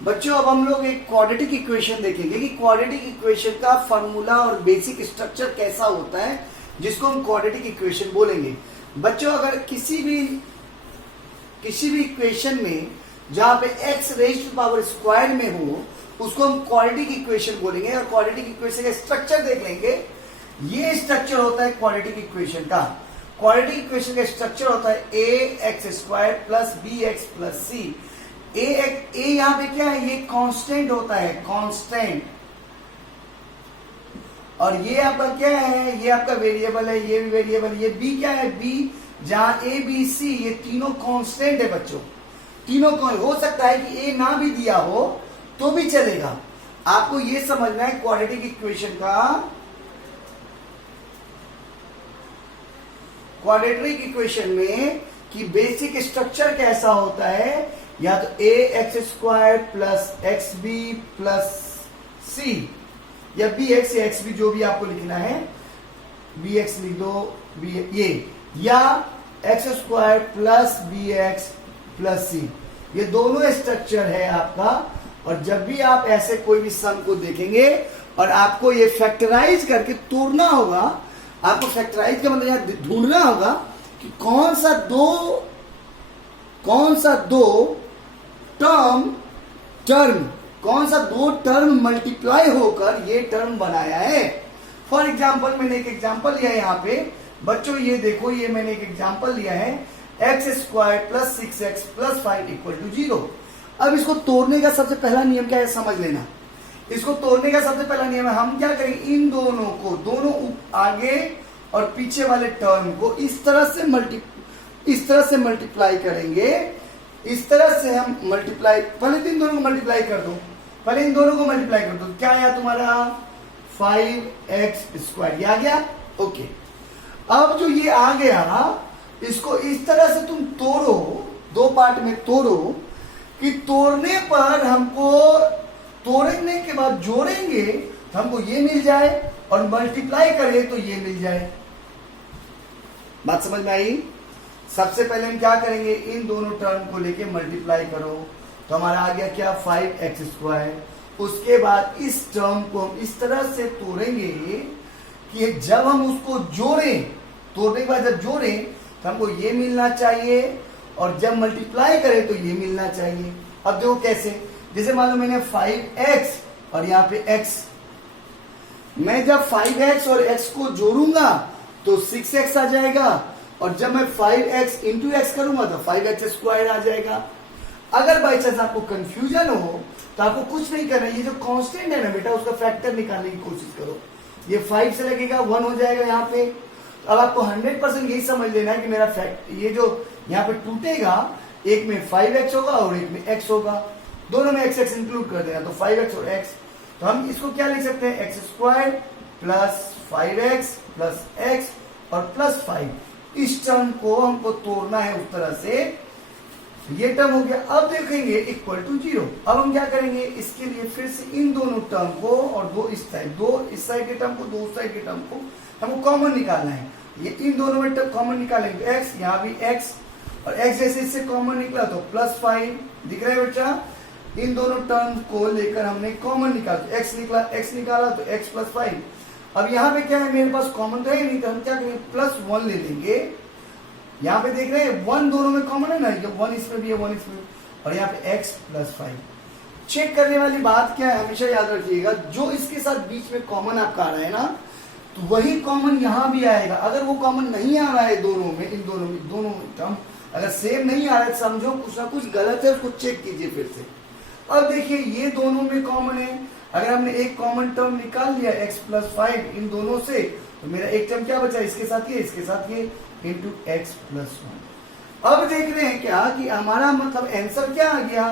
बच्चों अब हम लोग एक क्वाड्रेटिक इक्वेशन देखेंगे कि क्वाड्रेटिक इक्वेशन का फॉर्मूला और बेसिक स्ट्रक्चर कैसा होता है, जिसको हम क्वाड्रेटिक इक्वेशन बोलेंगे। बच्चों अगर किसी भी इक्वेशन में जहां पे x raise to power square में हो, उसको हम क्वाड्रेटिक इक्वेशन बोलेंगे। और क्वाड्रेटिक इक्वेशन का स्ट्रक्चर देख लेंगे। ये स्ट्रक्चर होता है क्वाड्रेटिक इक्वेशन का। क्वाड्रेटिक इक्वेशन का स्ट्रक्चर होता है ax² plus bx plus c। ए यहां पे क्या है, ये कांस्टेंट होता है, कांस्टेंट। और ये आपका क्या है, ये आपका वेरिएबल है, ये भी वेरिएबल। ये b क्या है, b जहां a b c ये तीनों कांस्टेंट है बच्चों। तीनों हो सकता है कि a ना भी दिया हो तो भी चलेगा। आपको ये समझना है क्वाड्रेटिक इक्वेशन का, क्वाड्रेटिक इक्वेशन में कि बेसिक स्ट्रक्चर कैसा होता है, या तो ax² plus xb plus c, या bx या xb जो भी आपको लिखना है, bx लिख दो, ये, या x² plus bx plus c। ये दोनों स्ट्रक्चर है आपका। और जब भी आप ऐसे कोई भी सम को देखेंगे और आपको ये फैक्टराइज करके तोड़ना होगा, आपको फैक्टराइज का मतलब यहां ढूंढना होगा कि कौन सा दो टर्म मल्टीप्लाई होकर ये टर्म बनाया है। फॉर एग्जाम्पल मैंने एक एग्जाम्पल लिया है यहाँ पे बच्चों, ये देखो, ये मैंने एक एग्जाम्पल लिया है x² plus 6x plus 5 equal to 0। अब इसको तोड़ने का सबसे पहला नियम क्या है, समझ लेना। इसको तोड़ने का सबसे पहला नियम है, हम क्या करेंगे, इन दोनों को, दोनों आगे और पीछे वाले टर्म को इस तरह से मल्टीप्लाई करेंगे। इस तरह से हम मल्टीप्लाई, पहले इन दोनों को मल्टीप्लाई कर दो, क्या आया तुम्हारा 5x², ये आ गया। ओके, अब जो ये आ गया, इसको इस तरह से तुम तोड़ो, दो पार्ट में तोड़ो कि तोड़ने पर हमको, तोड़ने के बाद जोड़ेंगे तो हमको ये मिल जाए, और मल्टीप्लाई करें तो ये मिल जाए। बात समझ में आई? सबसे पहले हम क्या करेंगे, इन दोनों टर्म को लेके मल्टीप्लाई करो तो हमारा आ गया क्या, 5x²। उसके बाद इस टर्म को हम इस तरह से तोड़ेंगे कि जब हम उसको जोड़ें, तोड़ने के बाद जब जोड़ें तो हमको ये मिलना चाहिए, और जब मल्टीप्लाई करें तो ये मिलना चाहिए। अब देखो कैसे, जैसे मान लो मैंने 5x और यहाँ पे x, मैं जब 5x और x को जोड़ूंगा तो 6x आ जाएगा, और जब मैं 5x इंटू x करूंगा तो 5x² आ जाएगा। अगर बाई चांस आपको कंफ्यूजन हो तो आपको कुछ नहीं करना, ये जो कांस्टेंट है ना बेटा, उसका फैक्टर निकालने की कोशिश करो। ये 5 से लगेगा 1 हो जाएगा यहाँ पे। अब आपको 100% यही समझ लेना है कि मेरा फैक्ट, ये जो यहाँ पे टूटेगा, एक में 5x होगा और एक में x होगा, दोनों में x इंक्लूड कर देना, तो 5x और x। तो हम इसको क्या लिख सकते हैं, x² plus 5x plus x और प्लस 5। इस टर्म को हमको तोड़ना है उस तरह से, ये टर्म हो गया। अब देखेंगे इक्वल टू 0। अब हम क्या करेंगे, इसके लिए फिर से इन दोनों टर्म को, और दो इस साइड के टर्म को, दो उस साइड के टर्म को हमको कॉमन निकालना है। ये इन दोनों में कॉमन निकालेंगे, x, यहाँ भी x, और x जैसे इससे कॉमन निकला तो प्लस 5 दिख रहा है बच्चा। इन दोनों टर्म को लेकर हमने कॉमन निकाला, x निकाला तो x प्लस 5। अब यहाँ पे क्या है, मेरे पास कॉमन तो है नहीं, तो हम क्या करेंगे, प्लस 1 ले लेंगे। यहाँ पे देख रहे हैं 1 दोनों में कॉमन है ना, ये 1 इसमें भी है, 1 इसमें, और यहाँ पे x प्लस 5। चेक करने वाली बात क्या है, हमेशा याद रखिएगा, जो इसके साथ बीच में कॉमन आपका आ रहा है ना, तो वही कॉमन यहाँ भी आएगा। अगर वो कॉमन नहीं आ रहा है दोनों में, इन दोनों में टर्म अगर सेम नहीं आ रहा है, समझो कुछ ना कुछ गलत है, उसको चेक कीजिए फिर से। अब देखिए ये दोनों में कॉमन है, अगर हमने एक कॉमन टर्म निकाल लिया x प्लस 5 इन दोनों से, तो मेरा एक टर्म क्या बचा, इसके साथ ये इंटू x प्लस 1। अब देख रहे हैं क्या कि हमारा मतलब आंसर क्या आ गया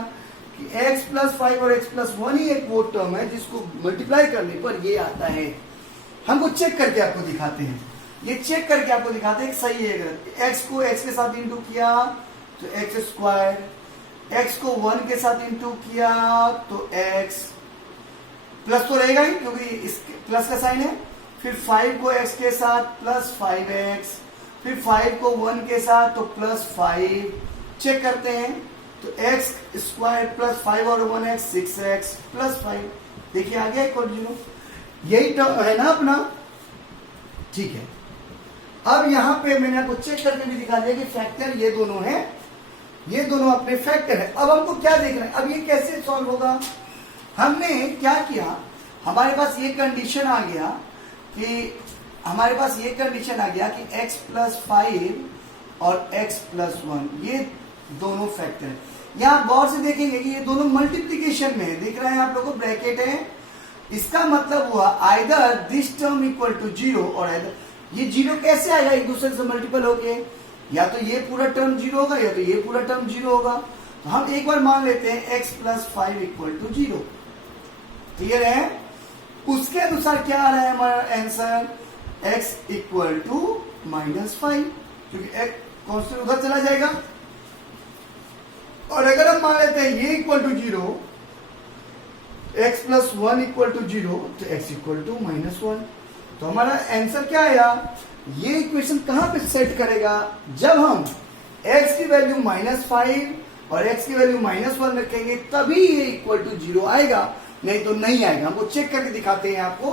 कि x प्लस 5 और x प्लस 1 ही एक वो टर्म है जिसको मल्टीप्लाई करने पर ये आता है। हमको चेक करके आपको दिखाते हैं, ये चेक करके आपको दिखाते हैं कि सही है गलत। x को x के साथ इंटू किया तो x², x को 1 के साथ इंटू किया तो x, प्लस तो रहेगा ही क्योंकि इस प्लस का साइन है। फिर 5 को x के साथ प्लस 5x, फिर 5 को 1 के साथ तो प्लस 5। चेक करते हैं तो एक्स स्क्वायर प्लस 5 और 1x 6x प्लस 5, देखिए आ गया इक्वल 0। यही टर्म है ना अपना, ठीक है। अब यहां पे मैंने आपको चेक करके भी दिखा दिया कि फैक्टर ये दोनों है, ये दोनों अपने फैक्टर है। अब हमको क्या देखना है, अब ये कैसे सॉल्व होगा। हमने क्या किया, हमारे पास ये कंडीशन आ गया कि x प्लस 5 और x प्लस 1 ये दोनों फैक्टर है। यहां गौर से देखेंगे कि ये दोनों मल्टीप्लीकेशन में है, दिख रहा है आप लोगों को, ब्रैकेट है। इसका मतलब हुआ either this term equal to 0 और आइदर ये 0 कैसे आएगा एक दूसरे से मल्टीपल होके, या तो ये पूरा टर्म 0 होगा या तो ये पूरा टर्म 0 होगा। तो हम एक बार मान लेते हैं x plus 5 equal to 0, clear है। उसके अनुसार क्या आ रहा है हमारा आंसर, x इक्वल टू -5, क्योंकि x कांस्टेंट उधर चला जाएगा। और अगर हम मान लेते हैं ये equal to 0, x plus 1 equal to 0, तो x इक्वल टू -1। तो हमारा आंसर क्या आया, ये इक्वेशन कहां पे सेट करेगा, जब हम x की वैल्यू -5 और x की वैल्यू -1 रखेंगे तभी ये इक्वल टू 0 आएगा, नहीं तो नहीं आएगा। हमको चेक करके दिखाते हैं आपको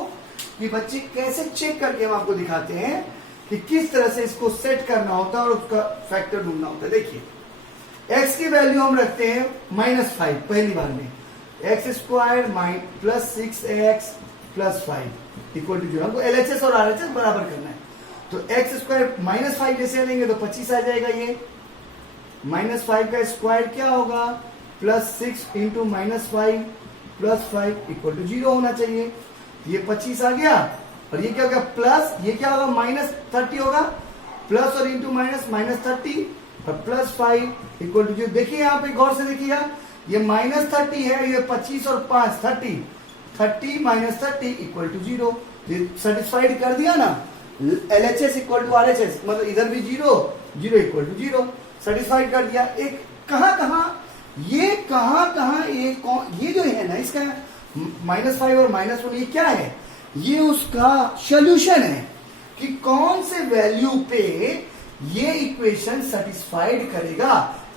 कि बच्चे कैसे चेक करके हम आपको दिखाते हैं कि किस तरह से इसको सेट करना होता है और उसका फैक्टर ढूंढना होता है। देखिए x की वैल्यू हम रखते हैं -5 पहली बार में, x square plus 6x plus 5 equal to 0। हमको LHS और RHS बराबर करना है। तो x स्क्वायर -5 जैसे लेंगे तो 25 आ जाएगा। ये -5 का स्क्वायर क्या होगा, plus 6 into -5 plus 5 equal to 0 होना चाहिए। ये 25 आ गया और ये क्या होगा प्लस, ये क्या होगा -30 होगा, प्लस और इंटू -30 और प्लस 5 इक्वल टू 0। देखिए यहाँ पे गौर से देखिएगा, ये -30 है, ये 25 और 5 30 -30 इक्वल टू 0। सेटिस्फाइड कर दिया ना, LHS इक्वल टू RHS, मतलब इधर भी 0 इक्वल टू 0 सेटिस्फाइड कर दिया। एक कहां ये जो है ना, इसका -5 और -1 ये क्या है, ये उसका सोल्यूशन है कि कौन से वैल्यू पे ये इक्वेशन सेटिस्फाइड करेगा,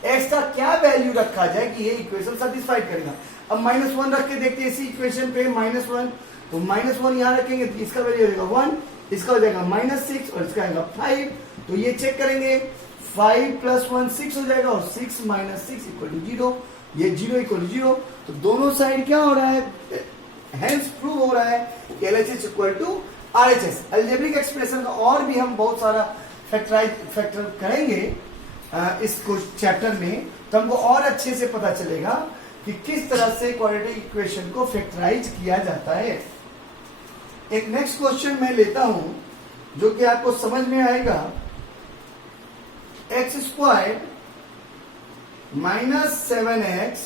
x का क्या वैल्यू रखा जाए कि ये इक्वेशन सेटिस्फाइड करेगा। अब -1 रख के देखते हैं इसी इक्वेशन पे, -1 तो -1 यहां रखेंगे तो इसका वैल्यू हो जाएगा 1, इसका हो जाएगा -6 और इसका आएगा 5। तो ये चेक करेंगे, 5 प्लस 1 6 हो जाएगा और 6 - 6 इक्वल टू 0, ये 0 इक्वल टू 0। तो दोनों साइड क्या हो रहा है, हेंस प्रूव हो रहा है कि LHS equal to RHS। Algebraic expression का और भी हम बहुत सारा फैक्टर करेंगे इस चैप्टर में, तो हमको और अच्छे से पता चलेगा कि किस तरह से क्वाड्रेटिक इक्वेशन को फैक्टराइज किया जाता है। एक नेक्स्ट क्वेश्चन मैं लेता हूं जो कि आपको समझ में आएगा। x स्क्वायर -7x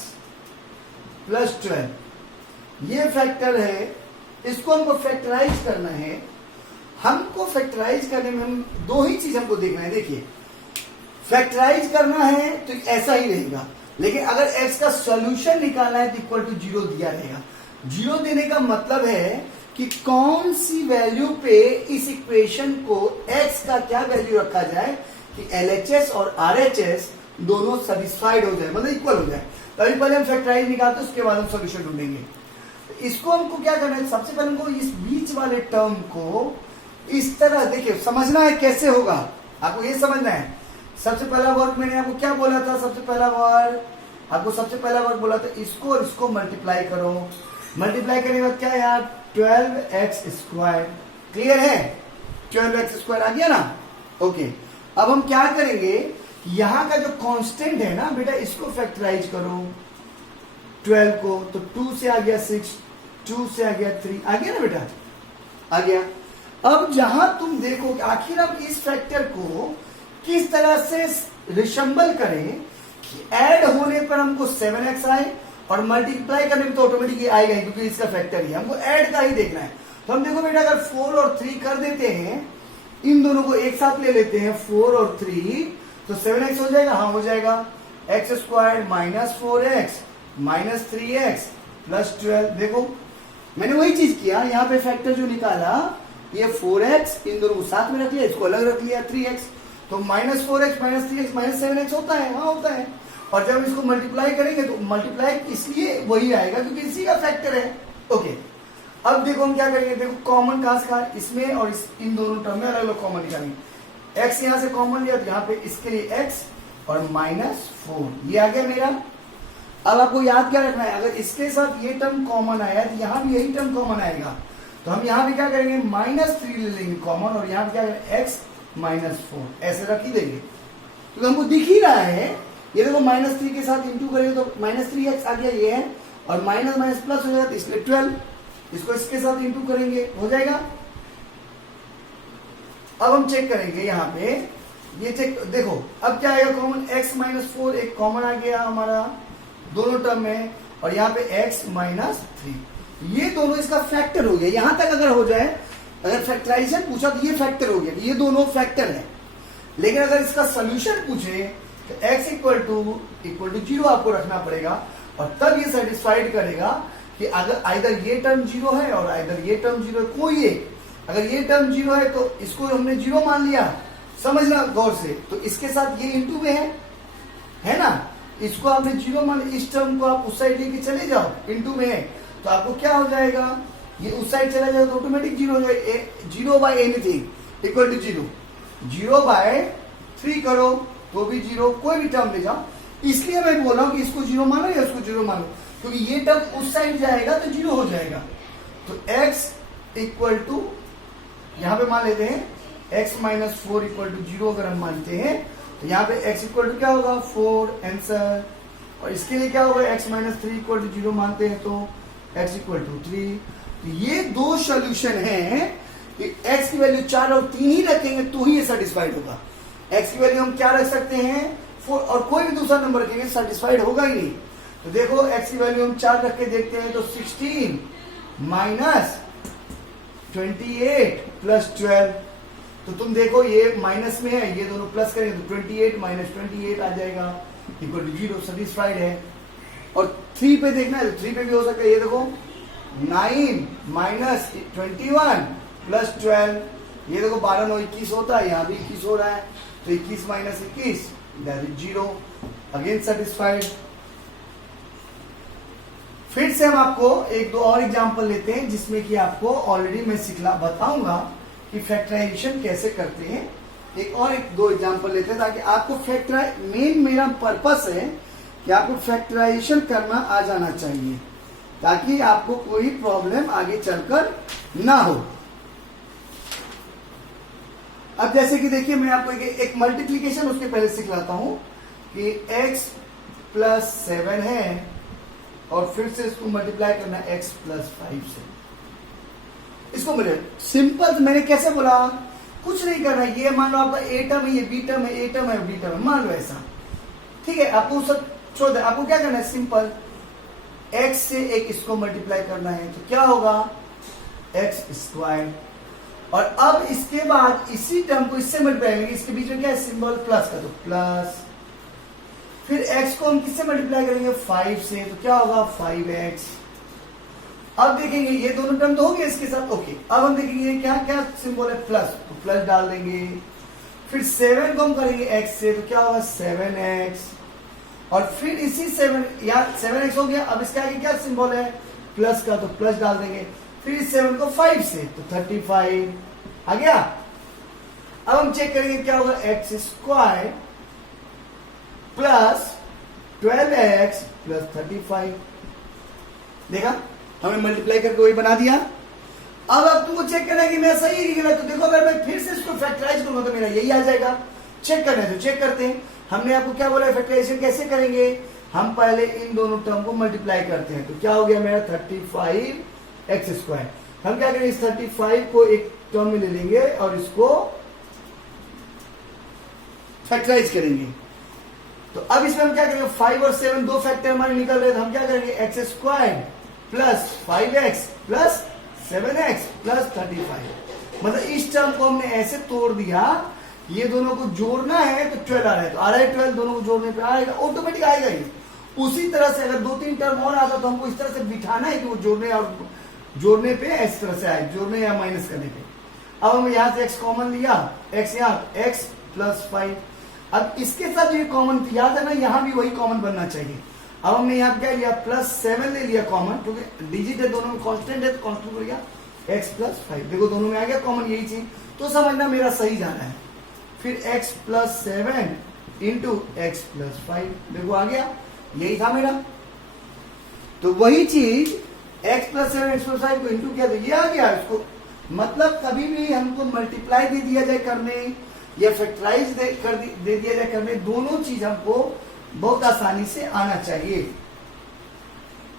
प्लस 12 ये फैक्टर है, इसको हमको फैक्टराइज करना है। हमको फैक्टराइज करने में हम दो ही चीज हमको देखना है। देखिए फैक्टराइज करना है तो ऐसा ही रहेगा, लेकिन अगर x का सॉल्यूशन निकालना है तो इक्वल टू 0 दिया रहेगा। 0 देने का मतलब है कि कौन सी वैल्यू पे इस इक्वेशन को x का क्या वैल्यू रखा जाए कि LHS और RHS दोनों सेटिस्फाइड हो जाए, मतलब इक्वल हो जाए। तभी पहले हम फैक्टराइज निकालते हैं, उसके बाद हम सॉल्यूशन ढूंढेंगे। इसको हमको क्या करना है, सबसे पहले हमको इस बीच वाले टर्म को इस तरह देखिए समझना है कैसे होगा, आपको ये समझना है। सबसे पहला वर्क मैंने आपको क्या बोला था, सबसे पहला वर्क बोला था इसको और इसको मल्टीप्लाई करो। मल्टीप्लाई करने के बाद क्या है यार, 12x स्क्वायर, क्लियर है, 12x स्क्वायर आ गया ना। ओके, अब हम क्या करेंगे, यहां का जो कांस्टेंट है ना बेटा, इसको फैक्टराइज करो 12 को, तो 2 से आ गया 6, 2 से आ गया 3, आ गया ना बेटा, आ गया। अब जहां तुम देखो कि आखिर हम इस फैक्टर को किस तरह से रिशंबल करें कि ऐड होने पर हमको 7x आए और मल्टीप्लाई करने में तो ऑटोमेटिकली आएगा ही, क्योंकि इसका फैक्टर ही हमको ऐड का ही देखना है। तो हम देखो बेटा, अगर 4 और 3 कर देते हैं, इन दोनों को एक साथ ले लेते हैं 4 और 3, तो 7x हो जाएगा, हाँ हो जाएगा। x square -4x -3x plus 12, देखो मैंने वही चीज किया, यहाँ पे फैक्टर जो निकाला ये 4x, इन दोनों को साथ में रख लिया, इसको अलग रख लिया 3x, तो -4x -3x -7x होता है, हाँ होता है। और जब हम इसको मल्टीप्लाई करेंगे तो मल्टीप्लाई इसलिए वही आएगा क्योंकि इसी का फैक्टर है। ओके, अब देखो हम क्या करेंगे, देखो कॉमन कहां से कहा, इसमें और इन दोनों टर्म में अलग अलग कॉमन निकालेंगे। x यहां से कॉमन लिया तो यहाँ पे इसके लिए x और -4 ये आ गया मेरा। अब आपको याद क्या रखना है, अगर इसके साथ ये टर्म कॉमन आया तो यहाँ भी यही टर्म कॉमन आएगा, तो हम यहाँ पे क्या करेंगे -3 ले लेंगे कॉमन, और यहाँ पे क्या करेंगे x -4 ऐसे रख ही देंगे, क्योंकि हमको दिख ही रहा है। ये देखो -3 के साथ इंटू करेंगे तो -3x आ गया, ये है, और माइनस माइनस प्लस हो जाएगा तो इसलिए 12, इसको इसके साथ इंटू करेंगे हो जाएगा। अब हम चेक करेंगे यहाँ पे, ये चेक देखो अब क्या आएगा कॉमन, x -4 एक कॉमन आ गया हमारा दोनों टर्म में, और यहाँ पे x -3 ये दोनों इसका फैक्टर हो गया। यहां तक अगर हो जाए, अगर फैक्टराइजेशन पूछा तो ये फैक्टर हो गया, ये दोनों फैक्टर है। लेकिन अगर इसका सोल्यूशन पूछे तो x इक्वल टू 0 आपको रखना पड़ेगा, और तब ये सेटिस्फाइड करेगा कि अगर आइदर ये टर्म 0 है और आइदर ये टर्म 0 है, कोई एक। अगर ये टर्म 0 है तो इसको हमने 0 मान लिया, समझना गौर से, तो इसके साथ ये इंटू में है ना, इसको आपने 0 मान, इस टर्म को आप उस साइड लेके चले जाओ, इंटू में है तो आपको क्या हो जाएगा, ये उस साइड चला जाएगा तो ऑटोमेटिक 0 हो जाएगा। 0 by anything equal to 0, 0 by 3 करो तो भी 0, कोई भी टर्म ले जाओ। इसलिए मैं बोल रहा हूं कि इसको 0 मानो या उसको 0 मानो, क्योंकि ये टर्म उस साइड जाएगा तो 0 हो जाएगा। तो x इक्वल टू यहां पे मान लेते हैं x -4 इक्वल टू 0 अगर हम मानते हैं तो यहाँ पे x इक्वल टू क्या होगा 4 आंसर, और इसके लिए क्या होगा x -3 इक्वल टू 0 मानते हैं तो x इक्वल टू 3। तो ये दो सोल्यूशन है कि x की वैल्यू 4 और 3 ही रखेंगे तो ही ये सेटिस्फाइड होगा। x की वैल्यू हम क्या रख सकते हैं 4, और कोई भी दूसरा नंबर रखेंगे सेटिस्फाइड होगा ही नहीं। तो देखो x की वैल्यू हम 4 रख के देखते हैं तो 16 -28 प्लस 12, तो तुम देखो ये माइनस में है, ये दोनों प्लस करेंगे तो 28 -28 आ जाएगा इक्वल टू 0, सेटिस्फाइड है। और 3 पे देखना है तो 3 पे भी हो सकता है, ये देखो 9 -21 प्लस 12, ये देखो 12 9 21 होता है, यहाँ भी 21 हो रहा है, तो 21 -21 दैट इज 0, अगेन सेटिस्फाइड। फिर से हम आपको एक दो और एग्जांपल लेते हैं जिसमें कि आपको ऑलरेडी मैं सिखला बताऊंगा कि फैक्टराइजेशन कैसे करते हैं। एक दो एग्जांपल लेते हैं ताकि आपको मेन मेरा पर्पस है कि आपको फैक्टराइजेशन करना आ जाना चाहिए, ताकि आपको कोई प्रॉब्लम आगे चलकर ना हो। अब जैसे कि देखिए मैं आपको एक मल्टीप्लीकेशन उसके पहले सिखलाता हूं कि x + 7 है और फिर से इसको मल्टीप्लाई करना x + 5 से। इसको मुझे सिंपल, मैंने कैसे बोला, कुछ नहीं करना, ये मान लो आपका ए टर्म है, ये बी टर्म है, ए टर्म है, बी टर्म है, मान लो ऐसा, ठीक है। आपको सब छोड़ दे, आपको क्या करना है, सिंपल x से एक इसको मल्टीप्लाई करना है तो क्या होगा x², और अब इसके बाद इसी टर्म को इससे मल्टीप्लाई करेंगे, इसके बीच में क्या है सिंबल प्लस का, तो प्लस, फिर x को हम किससे मल्टीप्लाई करेंगे 5 से, तो क्या होगा 5x। अब देखेंगे ये दोनों टर्म तो हो गए इसके साथ, ओके। अब हम देखेंगे क्या क्या सिंबल है प्लस, तो प्लस डाल देंगे, फिर 7 को हम करेंगे x से, तो क्या होगा 7x, और फिर इसी 7x हो गया। अब इसके आगे क्या सिंबल है प्लस का, तो प्लस डाल देंगे, फिर इस 7 को 5 से, तो 35 आ गया। अब हम चेक करेंगे क्या होगा x² प्लस 12x प्लस 35, देखा हमने मल्टीप्लाई करके वही बना दिया। अब तुमको चेक करना है कि मैं सही है कि गलत, तो देखो अगर मैं फिर से इसको फैक्टराइज करूंगा तो मेरा यही आ जाएगा। चेक करना है तो चेक करते हैं। हमने आपको क्या बोला फैक्टराइजेशन कैसे करेंगे, हम पहले इन दोनों टर्म को मल्टीप्लाई करते हैं, तो क्या हो गया मेरा 35x²। हम क्या करेंगे इस 35 को एक टर्म में ले लेंगे और इसको फैक्टराइज करेंगे। तो अब इसमें हम क्या करेंगे 5 और 7 दो फैक्टर हमारे निकल रहे, तो हम क्या करेंगे x² plus 5x plus 7x plus 35, मतलब इस टर्म को हमने ऐसे तोड़ दिया, ये दोनों को जोड़ना है तो 12 आ रहा है, तो आ रहा है 12, दोनों को जोड़ने पे आएगा, ऑटोमेटिक आएगा ही। उसी तरह से अगर 2-3 टर्म और आता तो हमको इस तरह से बिठाना है कि वो जोड़ने पे इस तरह से आए, जोड़ने या माइनस करने पे। अब हम यहां से x कॉमन लिया, x यहाँ x + 5, अब इसके साथ ये कॉमन याद है ना, यहां भी वही कॉमन बनना चाहिए। अब हमने यहाँ क्या लिया, +7 ले लिया कॉमन, क्योंकि डिजिट है दोनों में, कांस्टेंट है तो कांस्टेंट हो गया x + 5। देखो दोनों में आ गया कॉमन, यही चीज तो समझना मेरा सही जा रहा है। फिर x + 7 × x + 5, देखो आ गया, यही था मेरा। तो वही चीज x + 7 x + 5 को इंटू किया तो ये आ गया। इसको मतलब कभी भी हमको मल्टीप्लाई दे दिया जाए करने या फैक्टराइज दे दिया जाए करने, दोनों चीज हमको बहुत आसानी से आना चाहिए।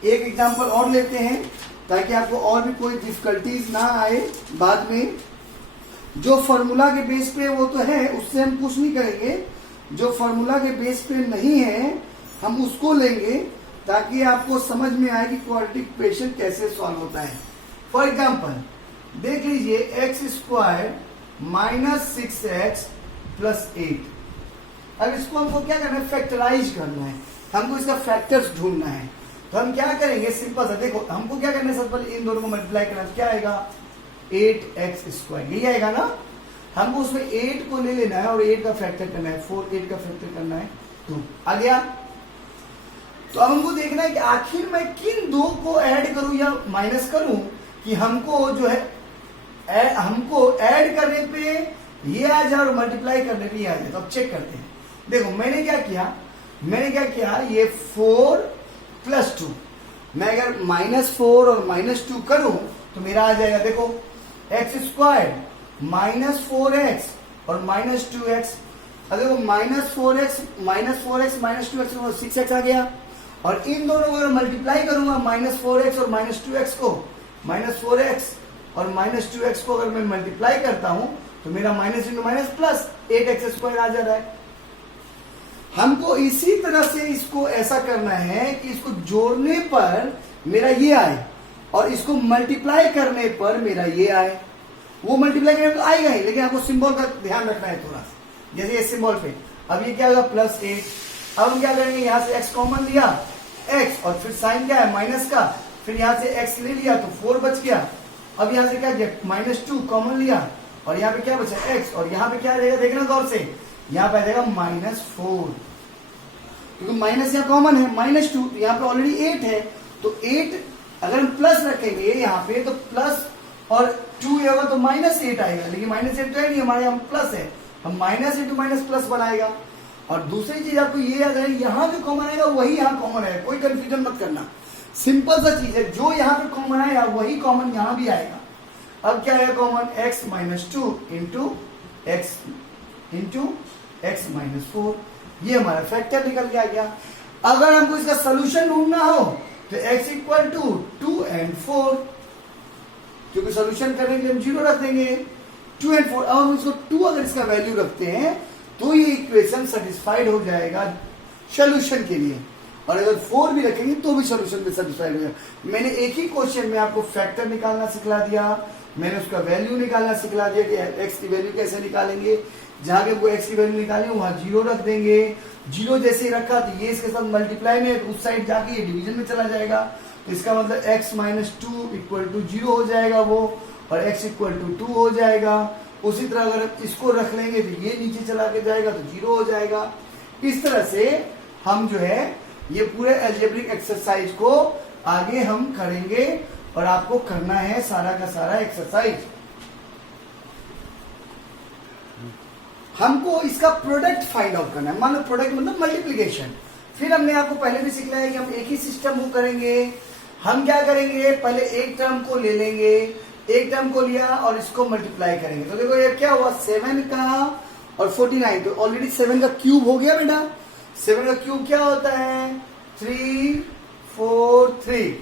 एक एग्जांपल और लेते हैं ताकि आपको और भी कोई डिफिकल्टीज ना आए बाद में। जो फॉर्मूला के बेस पे वो तो है, उससे हम कुछ नहीं करेंगे। जो फॉर्मूला के बेस पे नहीं है हम उसको लेंगे ताकि आपको समझ में आए कि क्वाड्रेटिक इक्वेशन कैसे सॉल्व होता है। फॉर एग्जाम्पल देख लीजिए, x² - 6x + 8। अब इसको हमको क्या करना है, फैक्टराइज करना है, हमको इसका फैक्टर्स ढूंढना है। तो हम क्या करेंगे, सिंपल सा, देखो हमको क्या करना है, सबसे पहले इन दोनों को मल्टीप्लाई करना है। क्या आएगा, 8x², यही आएगा ना। हमको उसमें 8 को ले लेना है और 8 का फैक्टर करना है, 4, 8 का फैक्टर करना है 2, आ गया। तो अब हमको देखना है कि आखिर मैं किन दो को ऐड करूं या माइनस करूं कि हमको जो है हमको ऐड करने पे ये आ जाए और मल्टीप्लाई करने पे ये आ जाए। तो अब चेक करते हैं। देखो मैंने क्या किया, ये 4 + 2, मैं अगर -4 और -2 करूं तो मेरा आ जाएगा, देखो x² - 4x और -2x। अगर वो -4x -2x 6x आ गया। और इन दोनों को अगर मल्टीप्लाई करूंगा, -4x और -2x को, -4x और -2x को अगर मैं मल्टीप्लाई करता हूं तो मेरा minus into minus plus 8x² आ जा रहा है। हमको इसी तरह से इसको ऐसा करना है कि इसको जोड़ने पर मेरा ये आए और इसको मल्टीप्लाई करने पर मेरा ये आए। वो मल्टीप्लाई करने तो आएगा ही, लेकिन आपको सिंबल का ध्यान रखना है थोड़ा सा। जैसे ये सिंबल पे अब ये क्या होगा, +8। अब हम क्या करेंगे, यहां से x कॉमन लिया, x और फिर साइन क्या है माइनस का, फिर यहां से x ले लिया तो 4 बच गया। अब यहां से क्या किया, -2 कॉमन लिया और यहाँ पे क्या बचा x, और यहाँ पे क्या रहेगा, देखना गौर से, यहाँ पे आ जाएगा -4, क्योंकि माइनस यहाँ कॉमन है, -2 तो यहाँ पे ऑलरेडी 8 है। तो 8 अगर हम प्लस रखेंगे यहाँ पे तो प्लस और 2 होगा तो -8 आएगा, लेकिन -8 तो है नहीं, हमारे यहाँ प्लस है, हम माइनस इंटू माइनस प्लस बनाएगा। और दूसरी चीज आपको ये याद है, यहाँ जो कॉमन आएगा वही यहाँ कॉमन है, कोई कंफ्यूजन मत करना, सिंपल सा चीज है, जो यहाँ पे कॉमन आएगा वही कॉमन यहाँ भी आएगा। अब क्या है कॉमन, x - 2 इंटू x - 4, ये हमारा फैक्टर निकल के आ गया। अगर हमको इसका सोल्यूशन ढूंढना हो तो x = 2 और 4, क्योंकि सोल्यूशन करने के लिए हम 0 रख देंगे, 2 और 4। अब हम इसको 2 अगर इसका वैल्यू रखते हैं तो ये इक्वेशन सेटिस्फाइड हो जाएगा सोल्यूशन के लिए, और अगर 4 भी रखेंगे तो भी सोल्यूशन में सेटिस्फाइड हो जाएगा। मैंने एक ही क्वेश्चन में आपको फैक्टर निकालना सिखला दिया, मैंने उसका वैल्यू निकालना सिखला दिया कि x की वैल्यू कैसे निकालेंगे। जहां पे वो x की वैल्यू निकालेंगे वहां 0 रख देंगे, 0 जैसे ही रखा तो ये इसके साथ मल्टीप्लाई में उस साइड जाके ये डिवीजन में चला जाएगा, तो इसका मतलब x - 2 = 0 हो जाएगा वो, और x = 2 हो जाएगा। उसी तरह अगर इसको रख लेंगे तो ये नीचे चला के जाएगा तो 0 हो जाएगा। इस तरह से हम जो है ये पूरे अलजेब्रिक एक्सरसाइज को आगे हम करेंगे, और आपको करना है सारा का सारा एक्सरसाइज। हमको इसका प्रोडक्ट फाइंड आउट करना है, मान लो प्रोडक्ट मतलब मल्टीप्लिकेशन। फिर हमने आपको पहले भी सिखाया है कि हम एक ही सिस्टम वो करेंगे। हम क्या करेंगे, पहले एक टर्म को ले लेंगे, एक टर्म को लिया और इसको मल्टीप्लाई करेंगे। तो देखो ये क्या हुआ, 7 का और 49, तो ऑलरेडी 7 का क्यूब हो गया बेटा। 7 का क्यूब क्या होता है, 3 4 3,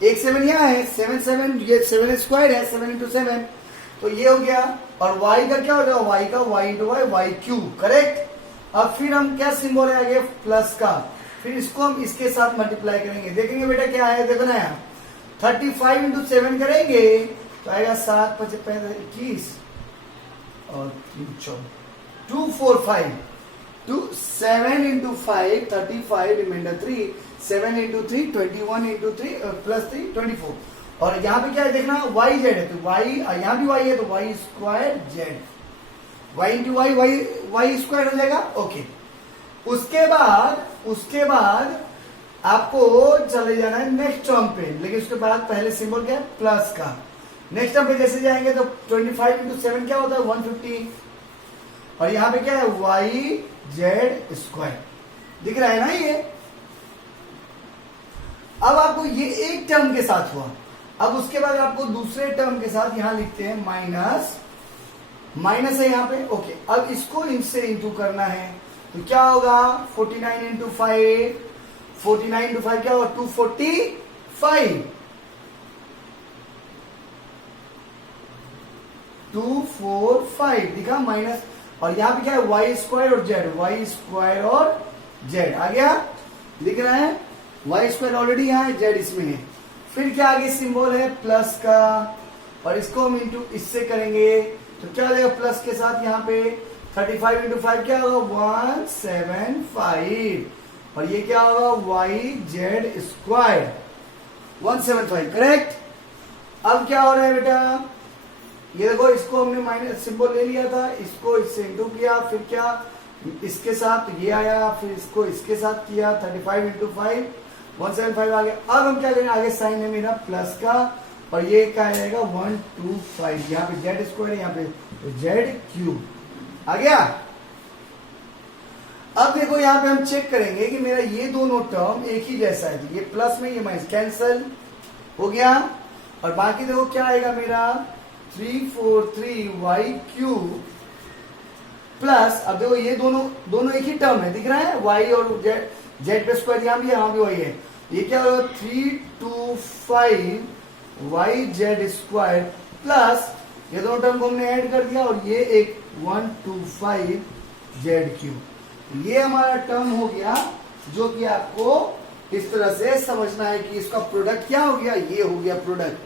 एक 7 यहाँ है, 7 7, ये 7² है, 7 × 7, तो ये हो गया। और y का क्या हो जाएगा, y का y × y, y³ करेक्ट। अब फिर हम क्या सिंबल है आगे, प्लस का, फिर इसको हम इसके साथ मल्टीप्लाई करेंगे। देखेंगे बेटा क्या है, देखो ना यहाँ 35 × 7 करेंगे तो आएगा 7 × 5 = 21 और 3 4 2 4 5 2 7 × 5 35 रिमाइंडर 3 7 × 3 21 × 3 प्लस 3 24। और यहाँ पे क्या है देखना, y z है तो y, यहाँ भी y है तो y² z। y into y y square हो जाएगा। ओके, उसके बाद आपको चले जाना है नेक्स्ट टर्म पे, लेकिन उसके बाद पहले सिंबल क्या है, प्लस का। नेक्स्ट टर्म पे जैसे जाएंगे तो 25 इंटू 7 क्या होता है, 150, और यहां पे क्या है, वाई जेड स्क्वायर। दिख रहा है ना ये। अब आपको ये एक टर्म के साथ हुआ, अब उसके बाद आपको दूसरे टर्म के साथ यहां लिखते हैं माइनस है यहां पे। ओके, अब इसको इनसे इंटू करना है तो क्या होगा, 49 इंटू 5, 49 इंटू 5 क्या होगा, 245, 245 दिखा माइनस, और यहां पे क्या है, वाई स्क्वायर और जेड, वाई स्क्वायर और जेड आ गया, दिख रहा है। वाई स्क्वायर ऑलरेडी यहां है, जेड इसमें है। फिर क्या आगे सिंबल है प्लस का, और इसको हम इंटू इससे करेंगे तो क्या हो जाएगा, प्लस के साथ यहाँ पे 35 इंटू 5 क्या होगा, 175, और ये क्या होगा, वाई जेड स्क्वायर 175, करेक्ट। अब क्या हो रहा है बेटा, ये देखो, इसको हमने माइनस सिंबल ले लिया था, इसको इससे इंटू किया, फिर क्या इसके साथ तो ये आया, फिर इसको इसके साथ किया, 35 इंटू 5 175 आ गया। अब हम क्या करेंगे, आगे साइन है मेरा प्लस का, और ये क्या आएगा 125, यहाँ पे जेड स्क्वायर, यहाँ पे जेड क्यूब आ गया। अब देखो यहाँ पे हम चेक करेंगे कि मेरा ये दोनों टर्म एक ही जैसा है, तो ये प्लस में ये माइनस कैंसल हो गया, और बाकी देखो क्या आएगा मेरा 343 वाई क्यूब प्लस, अब देखो ये दोनों एक ही टर्म है, दिख रहा है, वाई और जेड पे स्क्वायर यहाँ भी है, यहाँ भी वही है, ये क्या होगा 325 वाई जेड स्क्वायर प्लस ये दोनों टर्म को हमने ऐड कर दिया, और ये एक 125 जेड क्यूब। ये हमारा टर्म हो गया, जो कि आपको इस तरह से समझना है कि इसका प्रोडक्ट क्या हो गया, ये हो गया प्रोडक्ट।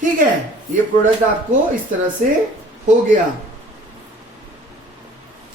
ठीक है, ये प्रोडक्ट आपको इस तरह से हो गया।